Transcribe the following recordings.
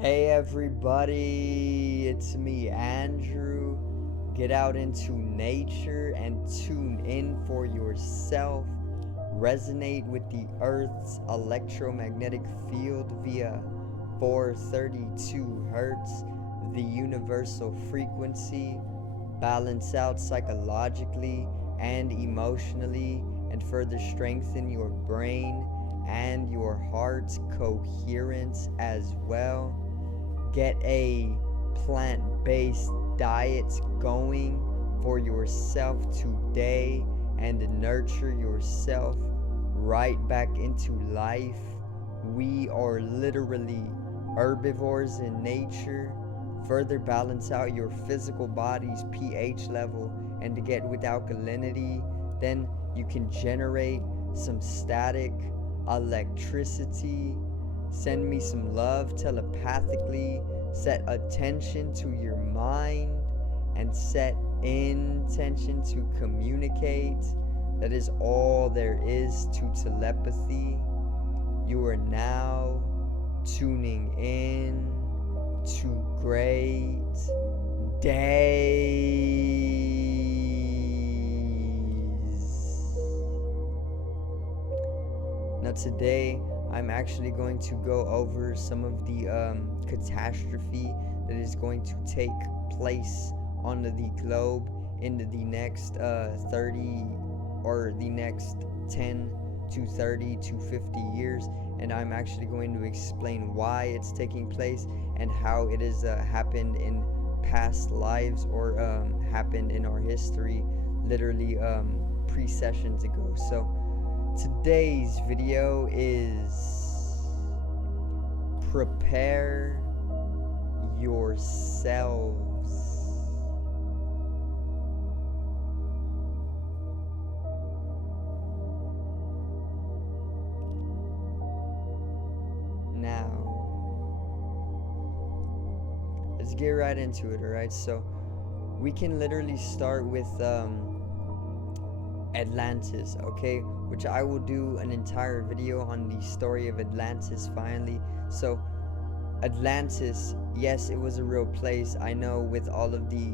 Hey everybody, it's me Andrew. Get out into nature and tune in for yourself. Resonate with the Earth's electromagnetic field via 432 Hertz, the universal frequency. Balance out psychologically and emotionally, and further strengthen your brain and your heart's coherence as well. Get a plant-based diet going for yourself today and nurture yourself right back into life. We are literally herbivores in nature. Further balance out your physical body's pH level, and to get with alkalinity, then you can generate some static electricity. Send me some love telepathically. Set attention to your mind and set intention to communicate. That is all there is to telepathy. You are now tuning in to great days. Now today I'm actually going to go over some of the catastrophe that is going to take place on the globe in the next 30 or the next 10 to 30 to 50 years, and I'm actually going to explain why it's taking place and how it has happened in past lives or happened in our history literally precessions ago. So today's video is prepare yourselves. Now, let's get right into it, alright? So, we can literally start with Atlantis, okay? Which I will do an entire video on the story of Atlantis finally. So, Atlantis, yes, it was a real place. I know with all of the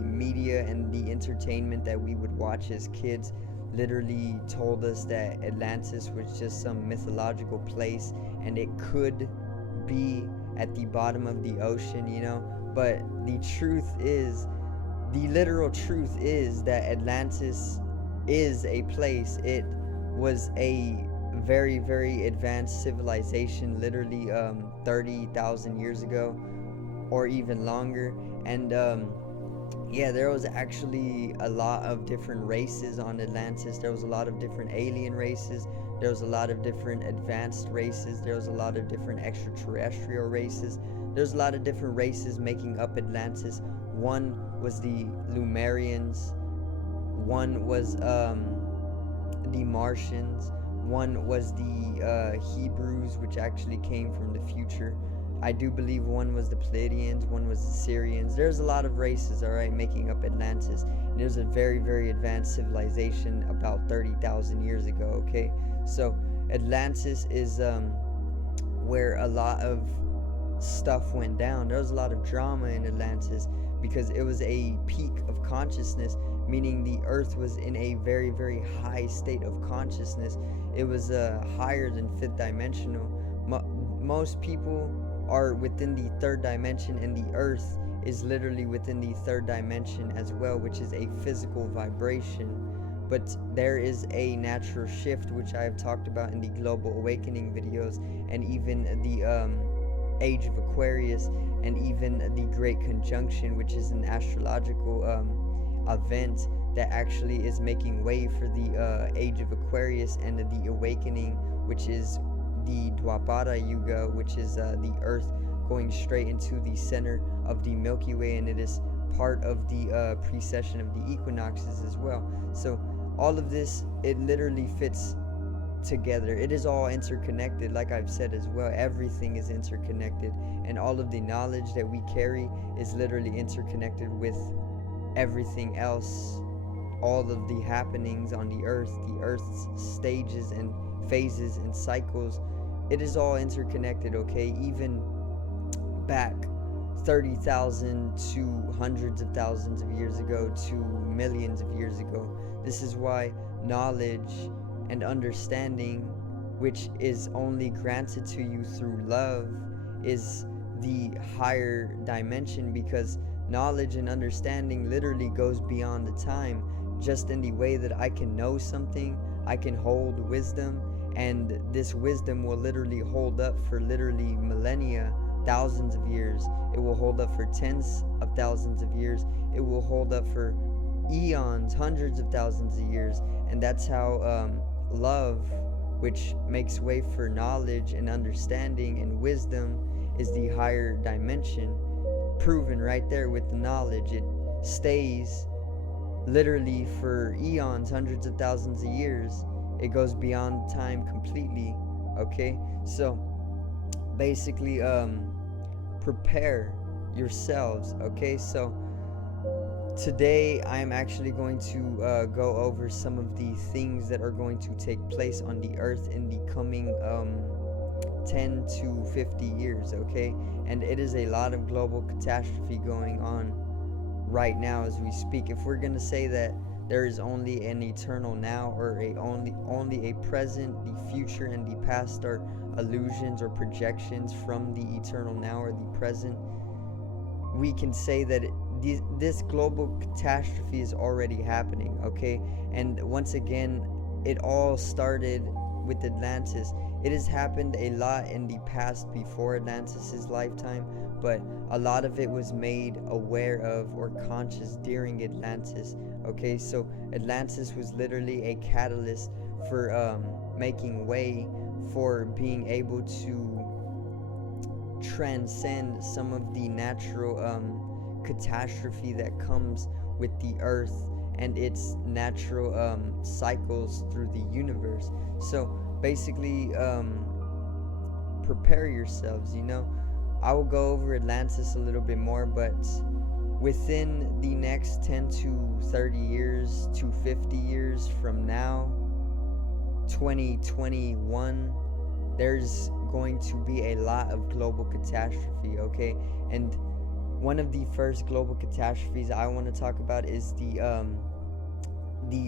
media and the entertainment that we would watch as kids literally told us that Atlantis was just some mythological place and it could be at the bottom of the ocean, you know. But the truth is, the literal truth is that Atlantis is a place. It was a very, very advanced civilization, literally 30,000 years ago or even longer. And yeah, there was actually a lot of different races on Atlantis. There was a lot of different alien races. There was a lot of different advanced races. There was a lot of different extraterrestrial races. There's a lot of different races making up Atlantis. One was the Lumerians. One was the Martians. One was the Hebrews, which actually came from the future. I do believe one was the Pleiadians, one was the Syrians. There's a lot of races, alright, making up Atlantis. And it was a very, very advanced civilization about 30,000 years ago, okay? So, Atlantis is where a lot of stuff went down. There was a lot of drama in Atlantis because it was a peak of consciousness, meaning the earth was in a very, very high state of consciousness. It was higher than fifth dimensional. Most people are within the third dimension, and the earth is literally within the third dimension as well, which is a physical vibration. But there is a natural shift, which I have talked about in the global awakening videos, and even the age of Aquarius, and even the great conjunction, which is an astrological event that actually is making way for the age of Aquarius and the awakening, which is the Dwapara Yuga, which is the earth going straight into the center of the Milky Way, and it is part of the precession of the equinoxes as well. So all of this, it literally fits together. It is all interconnected, like I've said as well. Everything is interconnected, and all of the knowledge that we carry is literally interconnected with everything else. All of the happenings on the earth's stages and phases and cycles it is all interconnected, okay? Even back 30,000 to hundreds of thousands of years ago to millions of years ago. This is why knowledge and understanding, which is only granted to you through love, is the higher dimension, because knowledge and understanding literally goes beyond the time. Just in the way that I can know something, I can hold wisdom, and this wisdom will literally hold up for literally millennia, thousands of years. It will hold up for tens of thousands of years. It will hold up for eons, hundreds of thousands of years. And that's how love, which makes way for knowledge and understanding and wisdom, is the higher dimension. Proven right there with the knowledge. It stays literally for eons, hundreds of thousands of years. It goes beyond time completely. Okay, so basically prepare yourselves. Okay, so today I'm actually going to go over some of the things that are going to take place on the earth in the coming 10 to 50 years. Okay, and it is a lot of global catastrophe going on right now as we speak. If we're going to say that there is only an eternal now, or only a present, the future and the past are illusions or projections from the eternal now or the present, we can say that this global catastrophe is already happening. Okay, and once again, it all started with Atlantis. It has happened a lot in the past before Atlantis's lifetime, but a lot of it was made aware of or conscious during Atlantis. Okay, so Atlantis was literally a catalyst for making way for being able to transcend some of the natural catastrophe that comes with the earth and its natural cycles through the universe. So basically, prepare yourselves. I will go over Atlantis a little bit more, but within the next 10 to 30 years to 50 years from now, 2021, there's going to be a lot of global catastrophe. Okay, and one of the first global catastrophes I want to talk about is the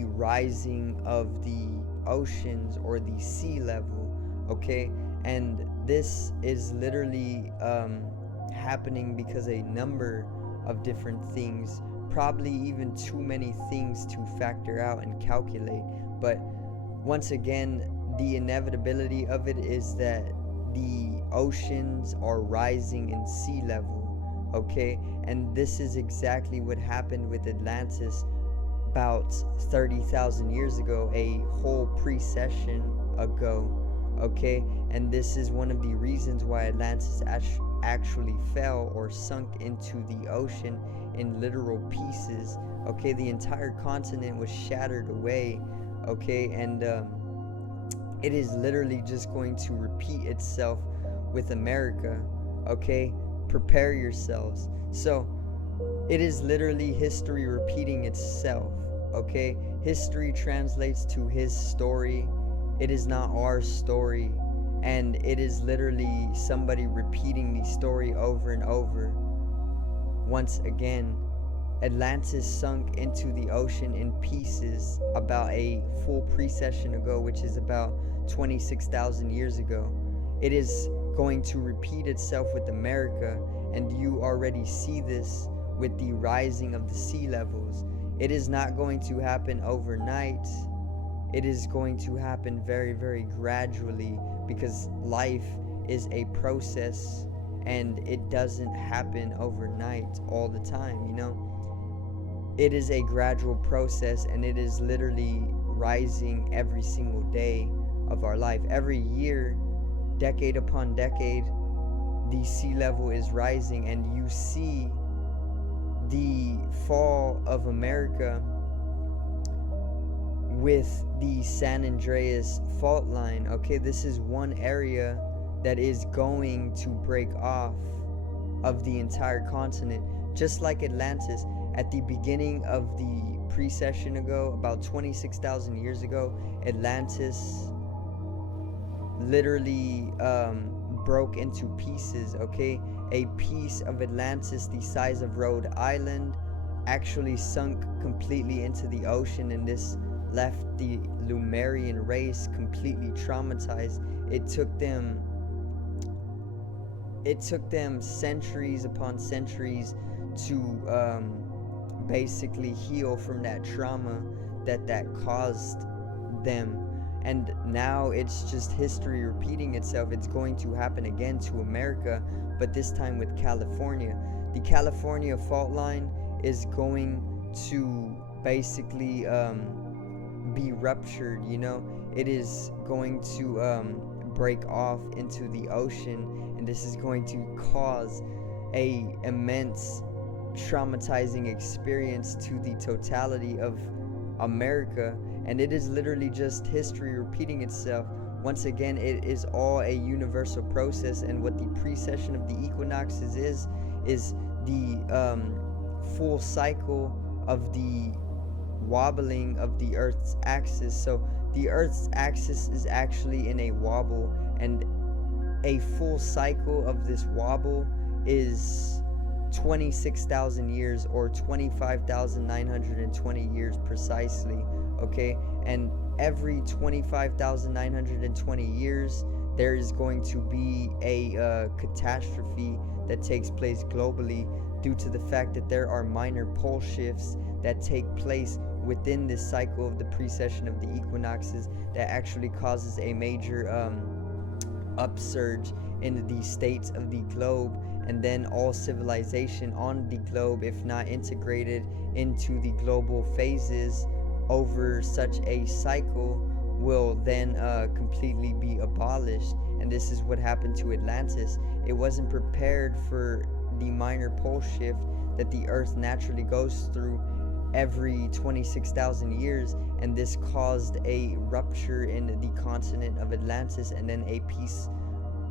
rising of the oceans or the sea level. Okay, and this is literally happening because a number of different things, probably even too many things to factor out and calculate. But once again, the inevitability of it is that the oceans are rising in sea level. Okay, and this is exactly what happened with Atlantis about 30,000 years ago, a whole precession ago. Okay, and this is one of the reasons why Atlantis actually fell or sunk into the ocean in literal pieces. Okay, the entire continent was shattered away. Okay, and it is literally just going to repeat itself with America. Okay, prepare yourselves. So it is literally history repeating itself. Okay, history translates to his story. It is not our story, and it is literally somebody repeating the story over and over. Once again, Atlantis sunk into the ocean in pieces about a full precession ago, which is about 26,000 years ago. It is going to repeat itself with America, and you already see this with the rising of the sea levels. It is not going to happen overnight. It is going to happen very, very gradually, because life is a process and it doesn't happen overnight all the time. It is a gradual process, and it is literally rising every single day of our life. Every year, decade upon decade, the sea level is rising, and you see the fall of America with the San Andreas fault line. Okay, this is one area that is going to break off of the entire continent, just like Atlantis. At the beginning of the precession ago, about 26,000 years ago, Atlantis literally broke into pieces, okay? A piece of Atlantis the size of Rhode Island actually sunk completely into the ocean, and this left the Lemurian race completely traumatized. It took them centuries upon centuries to basically heal from that trauma that caused them. And now it's just history repeating itself. It's going to happen again to America, but this time with California. The California fault line is going to basically be ruptured, you know. It is going to break off into the ocean, and this is going to cause a immense traumatizing experience to the totality of America. And it is literally just history repeating itself. Once again, it is all a universal process, and what the precession of the equinoxes is the full cycle of the wobbling of the Earth's axis. So the Earth's axis is actually in a wobble, and a full cycle of this wobble is 26,000 years, or 25,920 years precisely, okay? And every 25,920 years, there is going to be a catastrophe that takes place globally due to the fact that there are minor pole shifts that take place within this cycle of the precession of the equinoxes that actually causes a major upsurge in the states of the globe, and then all civilization on the globe, if not integrated into the global phases over such a cycle, will then completely be abolished. And this is what happened to Atlantis. It wasn't prepared for the minor pole shift that the Earth naturally goes through every 26,000 years, and this caused a rupture in the continent of Atlantis, and then a piece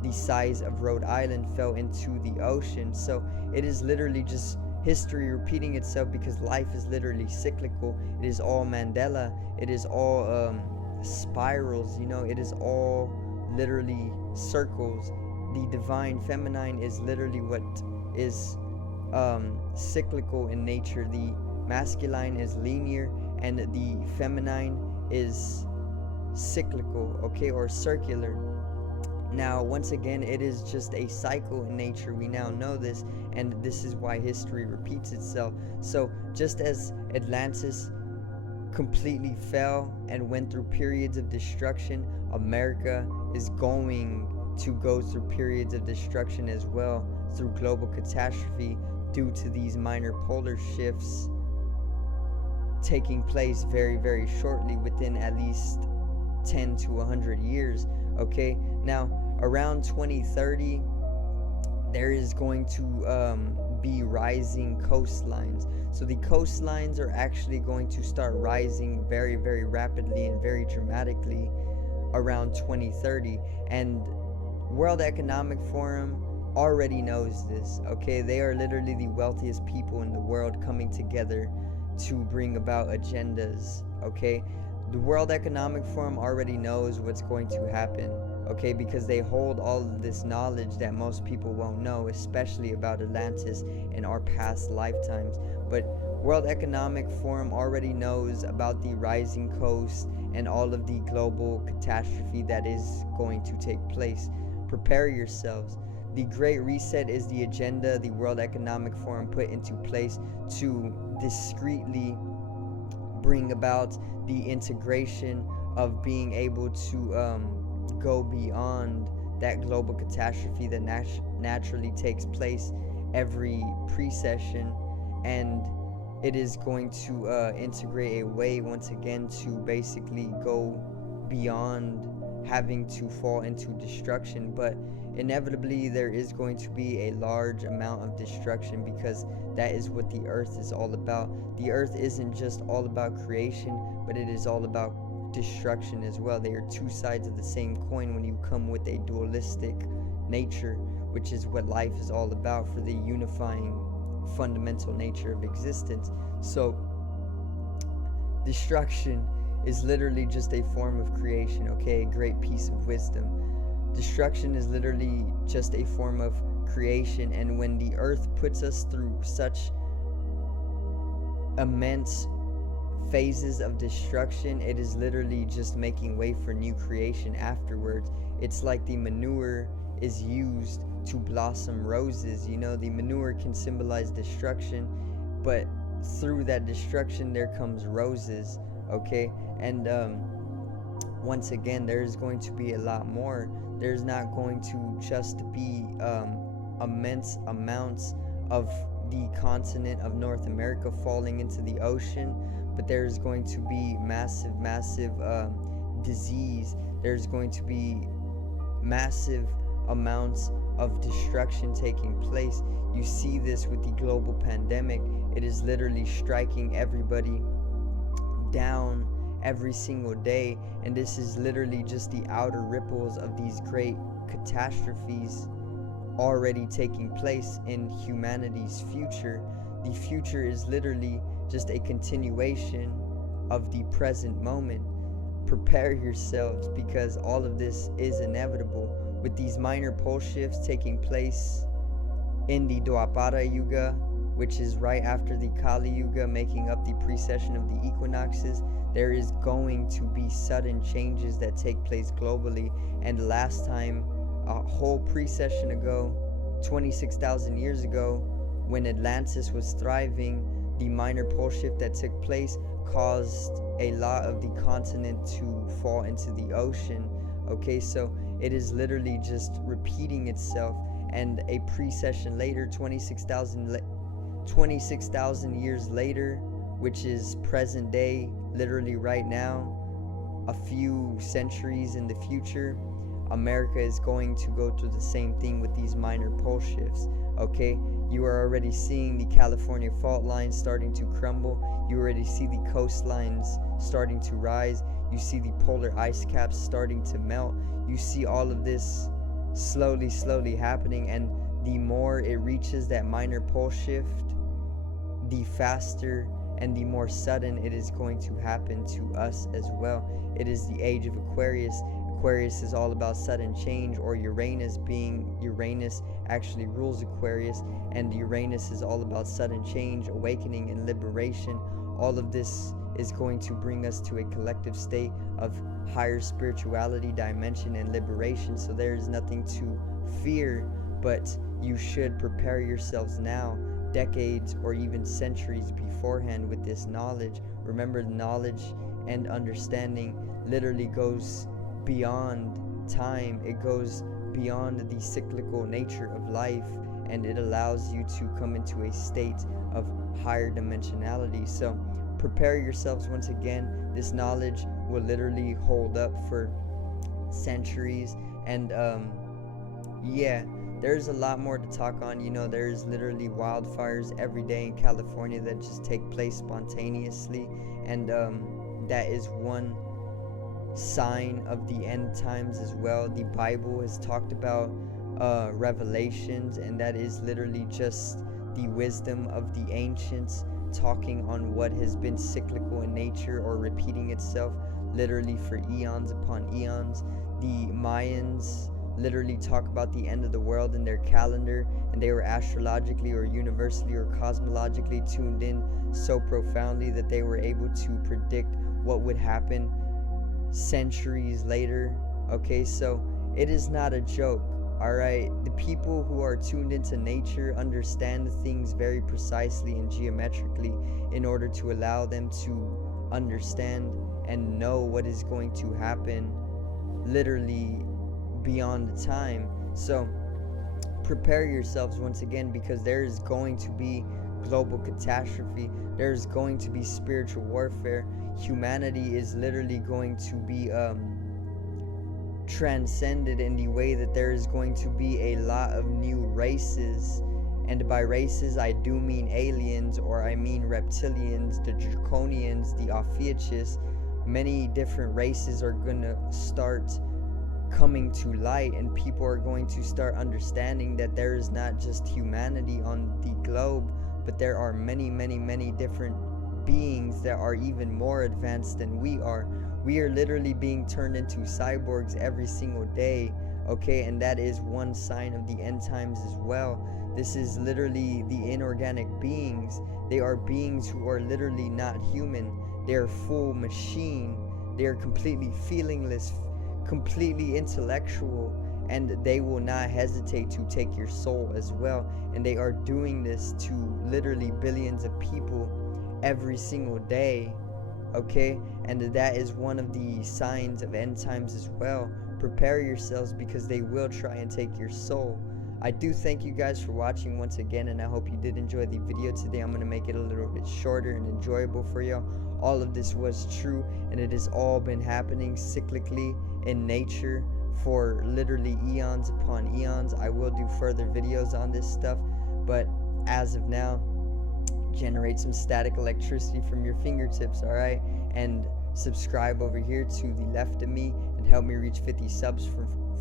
the size of Rhode Island fell into the ocean. So it is literally just history repeating itself, because life is literally cyclical. It is all Mandela. It is all spirals, you know. It is all literally circles. The divine feminine is literally what is cyclical in nature. The masculine is linear, and the feminine is cyclical, okay, or circular. Now, once again, it is just a cycle in nature. We now know this, and this is why history repeats itself. So, just as Atlantis completely fell and went through periods of destruction, America is going to go through periods of destruction as well, through global catastrophe, due to these minor polar shifts taking place very, very shortly, within at least 10 to 100 years. Okay, now around 2030, there is going to be rising coastlines. So the coastlines are actually going to start rising very, very rapidly and very dramatically around 2030. And World Economic Forum already knows this, okay? They are literally the wealthiest people in the world coming together to bring about agendas, okay? The World Economic Forum already knows what's going to happen, okay, because they hold all of this knowledge that most people won't know, especially about Atlantis in our past lifetimes. But World Economic Forum already knows about the rising coast and all of the global catastrophe that is going to take place. Prepare yourselves. The Great Reset is the agenda the World Economic Forum put into place to discreetly bring about the integration of being able to go beyond that global catastrophe that naturally takes place every precession, and it is going to integrate a way once again to basically go beyond having to fall into destruction. But inevitably there is going to be a large amount of destruction, because that is what the earth is all about. The earth isn't just all about creation, but it is all about destruction as well. They are two sides of the same coin when you come with a dualistic nature, which is what life is all about, for the unifying fundamental nature of existence. So destruction is literally just a form of creation, okay? A great piece of wisdom. Destruction is literally just a form of creation, and when the earth puts us through such immense phases of destruction, it is literally just making way for new creation afterwards. It's like the manure is used to blossom roses. You know, the manure can symbolize destruction, but through that destruction there comes roses, okay? And once again, there's going to be a lot more. There's not going to just be immense amounts of the continent of North America falling into the ocean, but there's going to be massive disease. There's going to be massive amounts of destruction taking place. You see this with the global pandemic. It is literally striking everybody down every single day, and this is literally just the outer ripples of these great catastrophes already taking place in humanity's future. The future is literally just a continuation of the present moment. Prepare yourselves, because all of this is inevitable. With these minor pole shifts taking place in the Dwapara Yuga, which is right after the Kali Yuga, making up the precession of the equinoxes, there is going to be sudden changes that take place globally. And last time, a whole precession ago, 26,000 years ago, when Atlantis was thriving, the minor pole shift that took place caused a lot of the continent to fall into the ocean. Okay, so it is literally just repeating itself, and a precession later, 26,000 years later, which is present day, literally right now, a few centuries in the future, America is going to go through the same thing with these minor pole shifts. Okay, you are already seeing the California fault lines starting to crumble. You already see the coastlines starting to rise. You see the polar ice caps starting to melt. You see all of this slowly happening, and the more it reaches that minor pole shift, the faster and the more sudden it is going to happen to us as well. It is the age of Aquarius. Aquarius is all about sudden change, or Uranus actually rules Aquarius, and Uranus is all about sudden change, awakening, and liberation. All of this is going to bring us to a collective state of higher spirituality, dimension, and liberation. So there is nothing to fear, but you should prepare yourselves now, decades or even centuries beforehand, with this knowledge. Remember, knowledge and understanding literally goes beyond time. It goes beyond the cyclical nature of life, and it allows you to come into a state of higher dimensionality. So prepare yourselves. Once again, this knowledge will literally hold up for centuries, and there's a lot more to talk on. You know, there's literally wildfires every day in California that just take place spontaneously, and that is one sign of the end times as well. The Bible has talked about revelations, and that is literally just the wisdom of the ancients talking on what has been cyclical in nature or repeating itself literally for eons upon eons. The Mayans literally talk about the end of the world in their calendar, and they were astrologically or universally or cosmologically tuned in so profoundly that they were able to predict what would happen centuries later. Okay, so it is not a joke. All right, the people who are tuned into nature understand things very precisely and geometrically in order to allow them to understand and know what is going to happen literally beyond time. So prepare yourselves once again, because there is going to be global catastrophe. There's going to be spiritual warfare. Humanity is literally going to be transcended in the way that there is going to be a lot of new races. And by races, I do mean aliens, or I mean reptilians, the draconians, the Ophiuchus. Many different races are going to start coming to light, and people are going to start understanding that there is not just humanity on the globe, but there are many different beings that are even more advanced than we are. We are literally being turned into cyborgs every single day. okay? And that is one sign of the end times as well. This is literally the inorganic beings. They are beings who are literally not human. They are full machine. They are completely feelingless, completely intellectual, and they will not hesitate to take your soul as well. And they are doing this to literally billions of people every single day, okay? And that is one of the signs of end times as well. Prepare yourselves, because they will try and take your soul. I do thank you guys for watching once again, and I hope you did enjoy the video today. I'm going to make it a little bit shorter and enjoyable for y'all. All of this was true, and it has all been happening cyclically in nature for literally eons upon eons. I will do further videos on this stuff, but as of now, generate some static electricity from your fingertips, alright? And subscribe over here to the left of me and help me reach 50 subs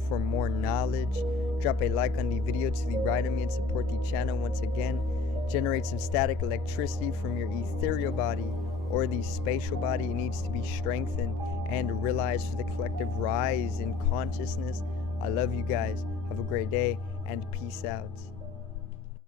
for more knowledge. Drop a like on the video to the right of me and support the channel once again. Generate some static electricity from your ethereal body or the spatial body. It needs to be strengthened and realized for the collective rise in consciousness. I love you guys. Have a great day and peace out.